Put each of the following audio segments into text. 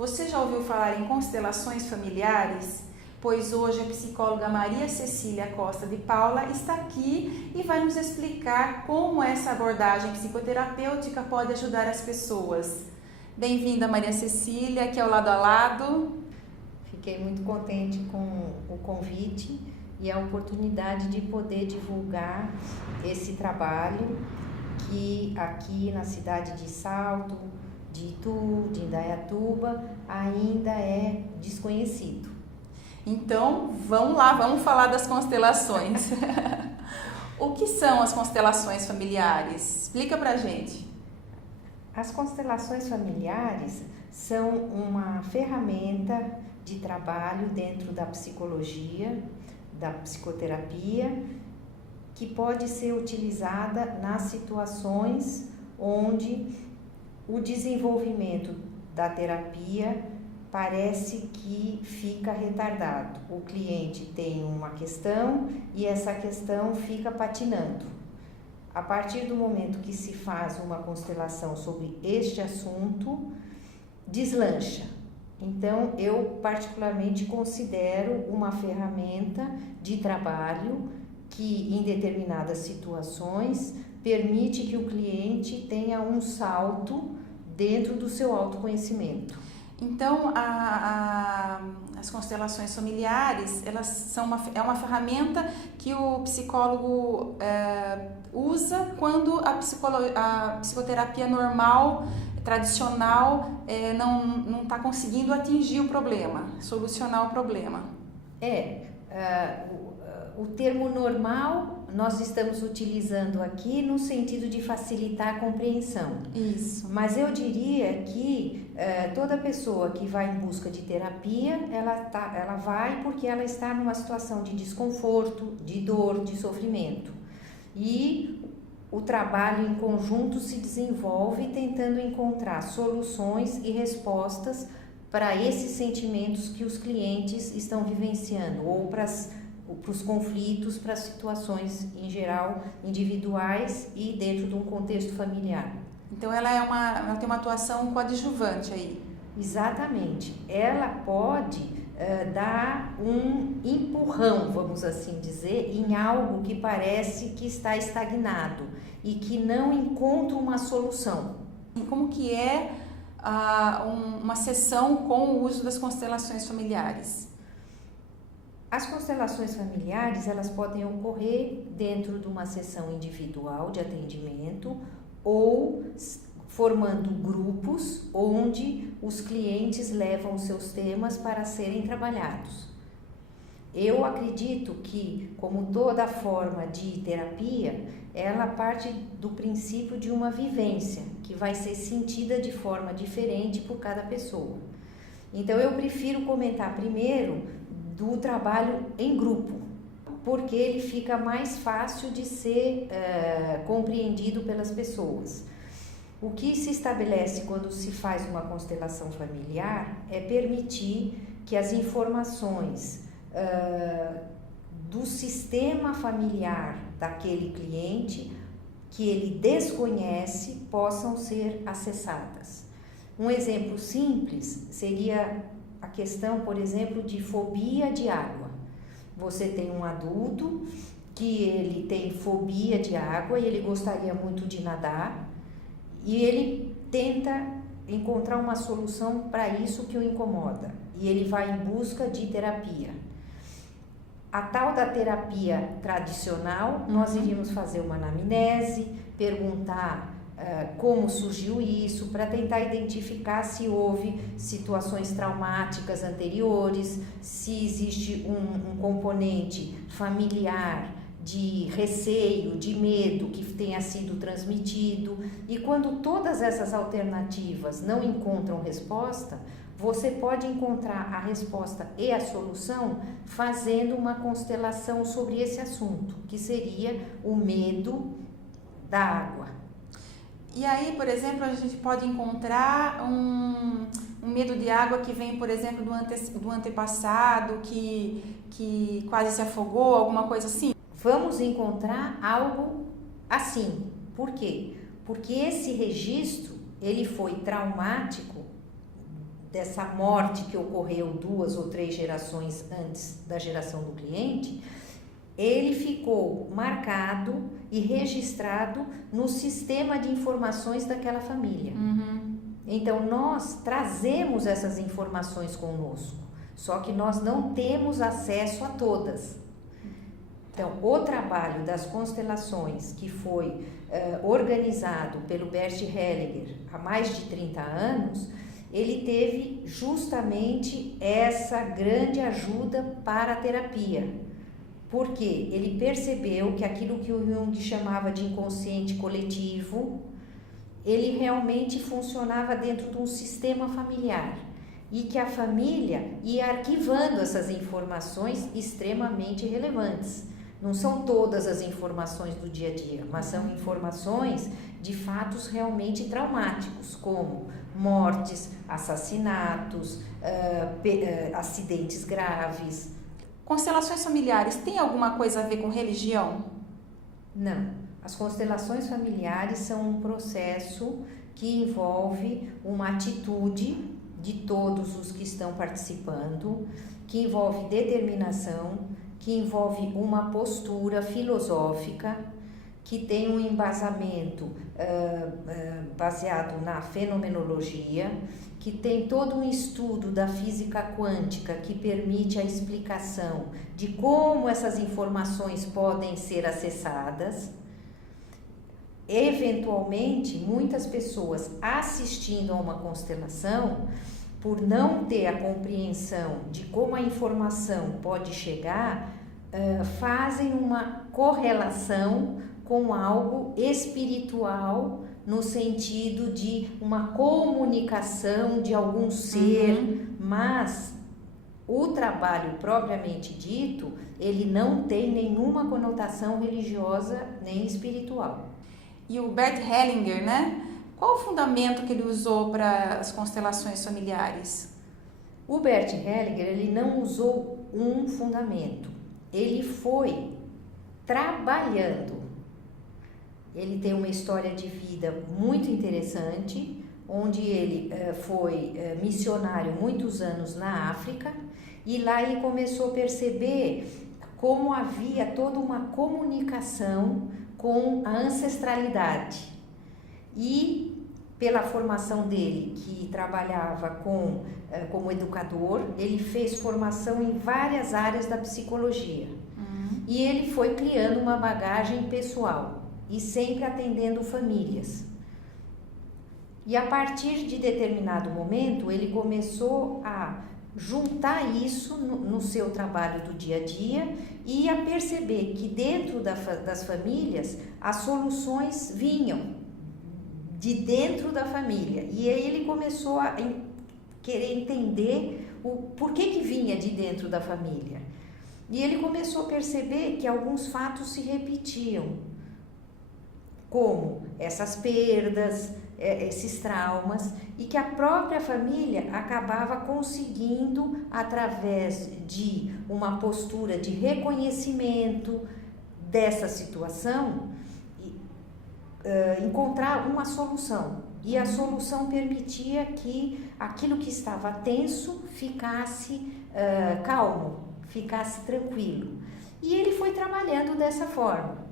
Você já ouviu falar em constelações familiares? Pois hoje a psicóloga Maria Cecília Costa de Paula está aqui e vai nos explicar como essa abordagem psicoterapêutica pode ajudar as pessoas. Bem-vinda, Maria Cecília, aqui ao Lado a Lado. Fiquei muito contente com o convite e a oportunidade de poder divulgar esse trabalho que aqui na cidade de Salto, de Itu, de Indaiatuba, ainda é desconhecido. Então, vamos lá, vamos falar das constelações. O que são as constelações familiares? Explica pra gente. As constelações familiares são uma ferramenta de trabalho dentro da psicologia, da psicoterapia, que pode ser utilizada nas situações onde o desenvolvimento da terapia parece que fica retardado. O cliente tem uma questão e essa questão fica patinando. A partir do momento que se faz uma constelação sobre este assunto, deslancha. Então, eu particularmente considero uma ferramenta de trabalho que, em determinadas situações, permite que o cliente tenha um salto dentro do seu autoconhecimento. Então, as constelações familiares, elas são é uma ferramenta que o psicólogo usa quando a psicoterapia normal, tradicional, não está conseguindo atingir o problema, solucionar o problema. O termo normal nós estamos utilizando aqui no sentido de facilitar a compreensão. Isso. Mas eu diria que toda pessoa que vai em busca de terapia, ela vai porque ela está numa situação de desconforto, de dor, de sofrimento. E o trabalho em conjunto se desenvolve tentando encontrar soluções e respostas para esses sentimentos que os clientes estão vivenciando ou para os conflitos, para as situações em geral individuais e dentro de um contexto familiar. Então ela tem uma atuação coadjuvante aí. Exatamente. Ela pode dar um empurrão, vamos assim dizer, em algo que parece que está estagnado e que não encontra uma solução. E como que é uma sessão com o uso das constelações familiares? As constelações familiares, elas podem ocorrer dentro de uma sessão individual de atendimento ou formando grupos onde os clientes levam seus temas para serem trabalhados. Eu acredito que, como toda forma de terapia, ela parte do princípio de uma vivência que vai ser sentida de forma diferente por cada pessoa. Então, eu prefiro comentar primeiro do trabalho em grupo, porque ele fica mais fácil de ser compreendido pelas pessoas. O que se estabelece quando se faz uma constelação familiar é permitir que as informações do sistema familiar daquele cliente, que ele desconhece, possam ser acessadas. Um exemplo simples seria a questão, por exemplo, de fobia de água. Você tem um adulto que ele tem fobia de água e ele gostaria muito de nadar e ele tenta encontrar uma solução para isso que o incomoda e ele vai em busca de terapia. A tal da terapia tradicional, nós iríamos fazer uma anamnese, perguntar como surgiu isso, para tentar identificar se houve situações traumáticas anteriores, se existe um componente familiar de receio, de medo que tenha sido transmitido. E quando todas essas alternativas não encontram resposta, você pode encontrar a resposta e a solução fazendo uma constelação sobre esse assunto, que seria o medo da água. E aí, por exemplo, a gente pode encontrar um medo de água que vem, por exemplo, do antepassado, que quase se afogou, alguma coisa assim? Vamos encontrar algo assim. Por quê? Porque esse registro, ele foi traumático dessa morte que ocorreu 2 ou 3 gerações antes da geração do cliente, ele ficou marcado e registrado no sistema de informações daquela família. Então, nós trazemos essas informações conosco, só que nós não temos acesso a todas. Então, o trabalho das constelações, que foi organizado pelo Bert Hellinger há mais de 30 anos, ele teve justamente essa grande ajuda para a terapia. Porque ele percebeu que aquilo que o Jung chamava de inconsciente coletivo, ele realmente funcionava dentro de um sistema familiar e que a família ia arquivando essas informações extremamente relevantes. Não são todas as informações do dia a dia, mas são informações de fatos realmente traumáticos, como mortes, assassinatos, acidentes graves. Constelações familiares têm alguma coisa a ver com religião? Não. As constelações familiares são um processo que envolve uma atitude de todos os que estão participando, que envolve determinação, que envolve uma postura filosófica, que tem um embasamento baseado na fenomenologia, que tem todo um estudo da física quântica que permite a explicação de como essas informações podem ser acessadas. Eventualmente, muitas pessoas assistindo a uma constelação, por não ter a compreensão de como a informação pode chegar, fazem uma correlação com algo espiritual, no sentido de uma comunicação de algum ser, mas o trabalho propriamente dito, ele não tem nenhuma conotação religiosa nem espiritual. E o Bert Hellinger, né? Qual o fundamento que ele usou para as constelações familiares? O Bert Hellinger, ele não usou um fundamento, ele foi trabalhando. Ele tem uma história de vida muito interessante, onde ele foi missionário muitos anos na África, e lá ele começou a perceber como havia toda uma comunicação com a ancestralidade. E pela formação dele, que trabalhava como educador, ele fez formação em várias áreas da psicologia. E ele foi criando uma bagagem pessoal e sempre atendendo famílias. E a partir de determinado momento, ele começou a juntar isso no seu trabalho do dia a dia e a perceber que dentro das famílias as soluções vinham de dentro da família. E aí ele começou a querer entender o porquê que vinha de dentro da família. E ele começou a perceber que alguns fatos se repetiam, como essas perdas, esses traumas, e que a própria família acabava conseguindo, através de uma postura de reconhecimento dessa situação, encontrar uma solução. E a solução permitia que aquilo que estava tenso ficasse calmo, ficasse tranquilo. E ele foi trabalhando dessa forma.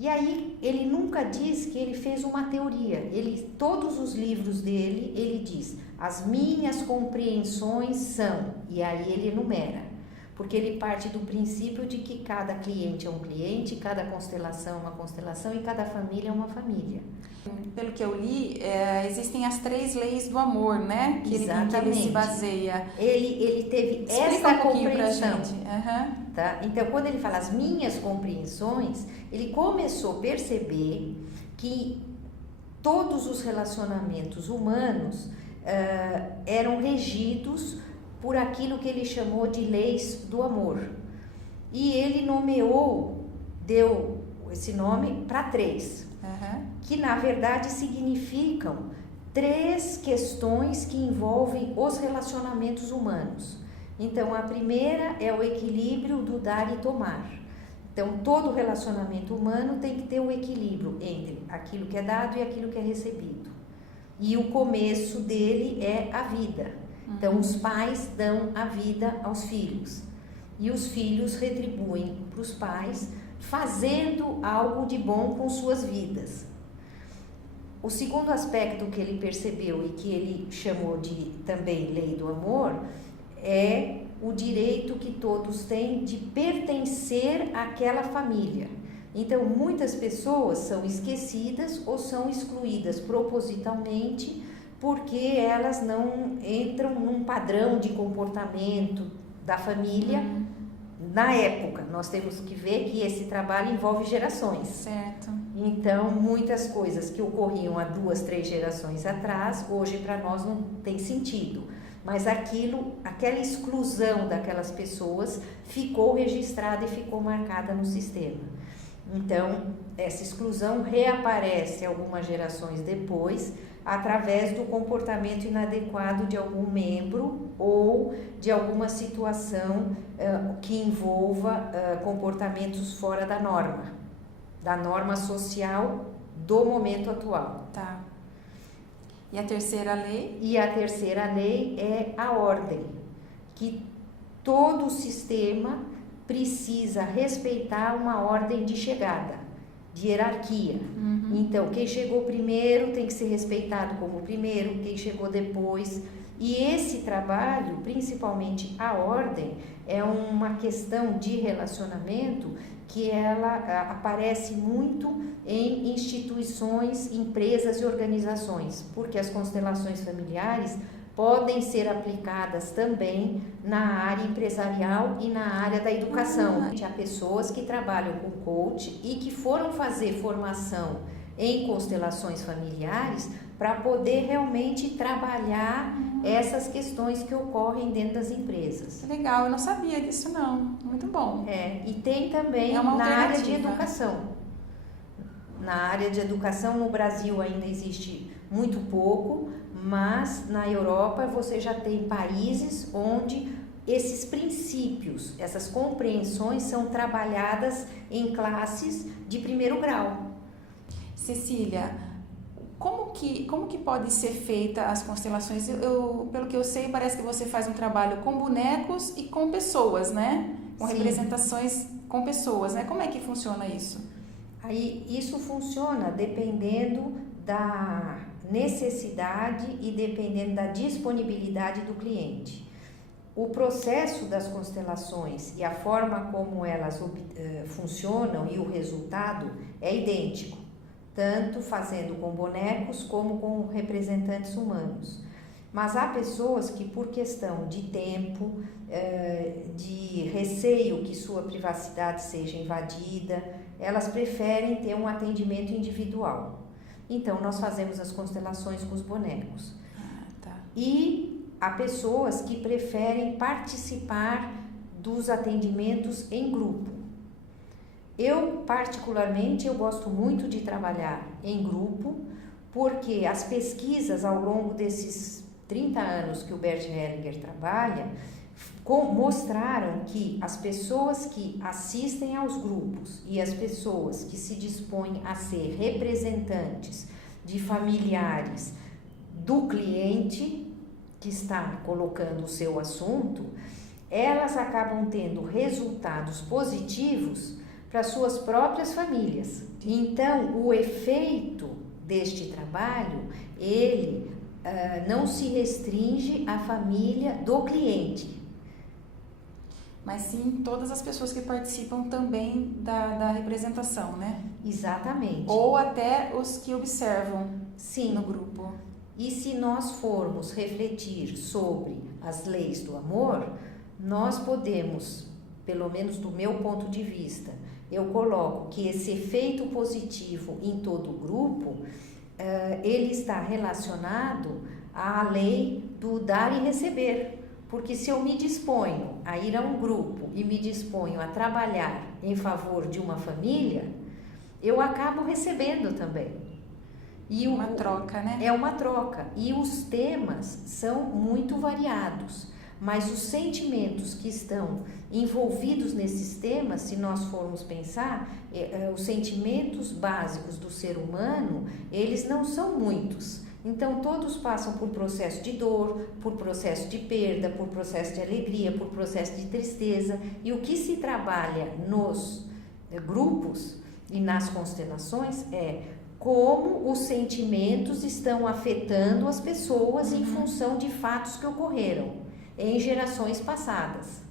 E aí, ele nunca diz que ele fez uma teoria. Todos os livros dele, ele diz, as minhas compreensões são, e aí ele enumera. Porque ele parte do princípio de que cada cliente é um cliente, cada constelação é uma constelação e cada família é uma família. Pelo que eu li, existem as 3 leis do amor, né? Que ele se baseia. Ele teve Explica essa um pouquinho compreensão. pra gente. Tá? Então, quando ele fala as minhas compreensões, ele começou a perceber que todos os relacionamentos humanos eram regidos por aquilo que ele chamou de leis do amor. E ele deu esse nome para 3, que na verdade significam 3 questões que envolvem os relacionamentos humanos. Então, a primeira é o equilíbrio do dar e tomar. Então, todo relacionamento humano tem que ter um equilíbrio entre aquilo que é dado e aquilo que é recebido. E o começo dele é a vida. Então, os pais dão a vida aos filhos e os filhos retribuem para os pais fazendo algo de bom com suas vidas. O segundo aspecto que ele percebeu e que ele chamou de também lei do amor é o direito que todos têm de pertencer àquela família. Então, muitas pessoas são esquecidas ou são excluídas propositalmente porque elas não entram num padrão de comportamento da família. Na época, nós temos que ver que esse trabalho envolve gerações. Certo. Então, muitas coisas que ocorriam há 2, 3 gerações atrás, hoje para nós não tem sentido. Mas aquela exclusão daquelas pessoas ficou registrada e ficou marcada no sistema. Então, essa exclusão reaparece algumas gerações depois, através do comportamento inadequado de algum membro ou de alguma situação que envolva comportamentos fora da norma social do momento atual. Tá. E a terceira lei? E a terceira lei é a ordem, que todo o sistema precisa respeitar uma ordem de chegada, de hierarquia. Então, quem chegou primeiro tem que ser respeitado como primeiro, quem chegou depois. E esse trabalho, principalmente a ordem, é uma questão de relacionamento que ela aparece muito em instituições, empresas e organizações, porque as constelações familiares podem ser aplicadas também na área empresarial e na área da educação. Há pessoas que trabalham com coach e que foram fazer formação em constelações familiares para poder realmente trabalhar essas questões que ocorrem dentro das empresas. Que legal, eu não sabia disso não. Muito bom. E tem também na área de educação. Na área de educação no Brasil ainda existe muito pouco, mas na Europa você já tem países onde esses princípios, essas compreensões são trabalhadas em classes de primeiro grau. Cecília, como que pode ser feita as constelações? Pelo que eu sei, parece que você faz um trabalho com bonecos e com pessoas, né? Com Sim. Representações com pessoas, né? Como é que funciona isso? Aí isso funciona dependendo da necessidade e dependendo da disponibilidade do cliente. O processo das constelações e a forma como elas funcionam e o resultado é idêntico, tanto fazendo com bonecos como com representantes humanos. Mas há pessoas que, por questão de tempo, de receio que sua privacidade seja invadida, elas preferem ter um atendimento individual. Então, nós fazemos as constelações com os bonecos. Tá. E há pessoas que preferem participar dos atendimentos em grupo. Eu, particularmente, eu gosto muito de trabalhar em grupo, porque as pesquisas ao longo desses 30 anos que o Bert Hellinger trabalha, mostraram que as pessoas que assistem aos grupos e as pessoas que se dispõem a ser representantes de familiares do cliente que está colocando o seu assunto, elas acabam tendo resultados positivos para suas próprias famílias. Então, o efeito deste trabalho, ele não se restringe à família do cliente, mas sim todas as pessoas que participam também da representação, né? Exatamente. Ou até os que observam Sim. no grupo. E se nós formos refletir sobre as leis do amor, nós podemos, pelo menos do meu ponto de vista, eu coloco que esse efeito positivo em todo o grupo, ele está relacionado à lei do dar e receber. Porque se eu me disponho a ir a um grupo e me disponho a trabalhar em favor de uma família, eu acabo recebendo também. E uma troca, né? É uma troca. E os temas são muito variados, mas os sentimentos que estão envolvidos nesses temas, se nós formos pensar, os sentimentos básicos do ser humano, eles não são muitos. Então, todos passam por processo de dor, por processo de perda, por processo de alegria, por processo de tristeza. E o que se trabalha nos grupos e nas constelações é como os sentimentos estão afetando as pessoas em função de fatos que ocorreram em gerações passadas.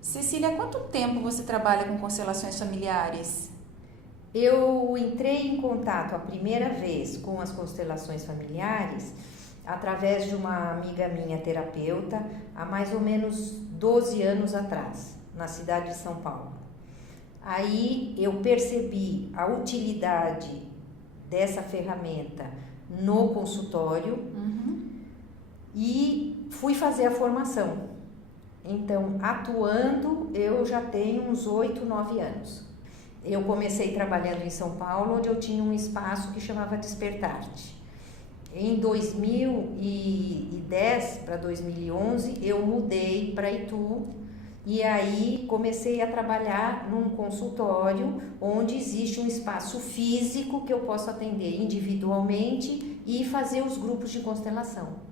Cecília, há quanto tempo você trabalha com constelações familiares? Eu entrei em contato a primeira vez com as constelações familiares através de uma amiga minha terapeuta há mais ou menos 12 anos atrás, na cidade de São Paulo. Aí eu percebi a utilidade dessa ferramenta no consultório e fui fazer a formação. Então, atuando, eu já tenho uns 8, 9 anos. Eu comecei trabalhando em São Paulo, onde eu tinha um espaço que chamava Despertarte. Em 2010 para 2011, eu mudei para Itu e aí comecei a trabalhar num consultório onde existe um espaço físico que eu posso atender individualmente e fazer os grupos de constelação.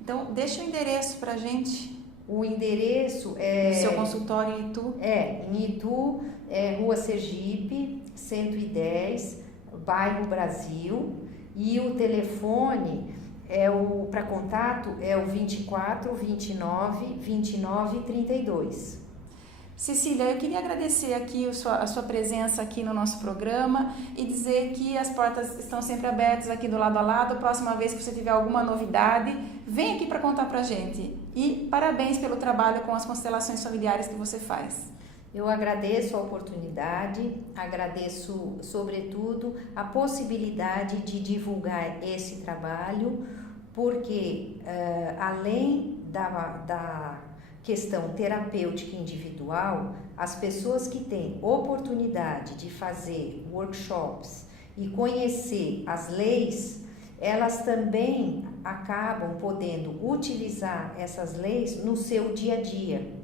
Então, deixa o endereço para a gente. O endereço é... Seu consultório em Itu? Em Itu, Rua Sergipe, 110, bairro Brasil. E o telefone para contato é o 24 29 29 32. Cecília, eu queria agradecer aqui a sua presença aqui no nosso programa e dizer que as portas estão sempre abertas aqui do Lado a Lado. Próxima vez que você tiver alguma novidade, vem aqui para contar para a gente. E parabéns pelo trabalho com as constelações familiares que você faz. Eu agradeço a oportunidade, agradeço sobretudo a possibilidade de divulgar esse trabalho, porque além da questão terapêutica individual, as pessoas que têm oportunidade de fazer workshops e conhecer as leis, elas também acabam podendo utilizar essas leis no seu dia a dia.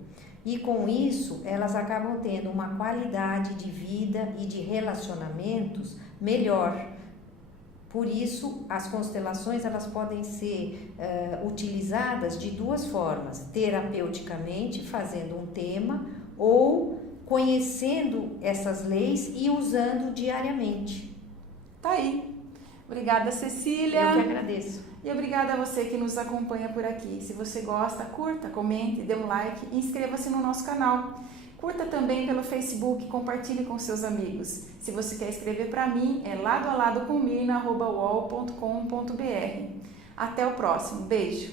E com isso, elas acabam tendo uma qualidade de vida e de relacionamentos melhor. Por isso, as constelações elas podem ser utilizadas de duas formas: terapeuticamente, fazendo um tema, ou conhecendo essas leis e usando diariamente. Tá aí. Obrigada, Cecília. Eu que agradeço. E obrigada a você que nos acompanha por aqui. Se você gosta, curta, comente, dê um like e inscreva-se no nosso canal. Curta também pelo Facebook, compartilhe com seus amigos. Se você quer escrever para mim, é ladoaladocomirna@uol.com.br. Até o próximo. Beijo!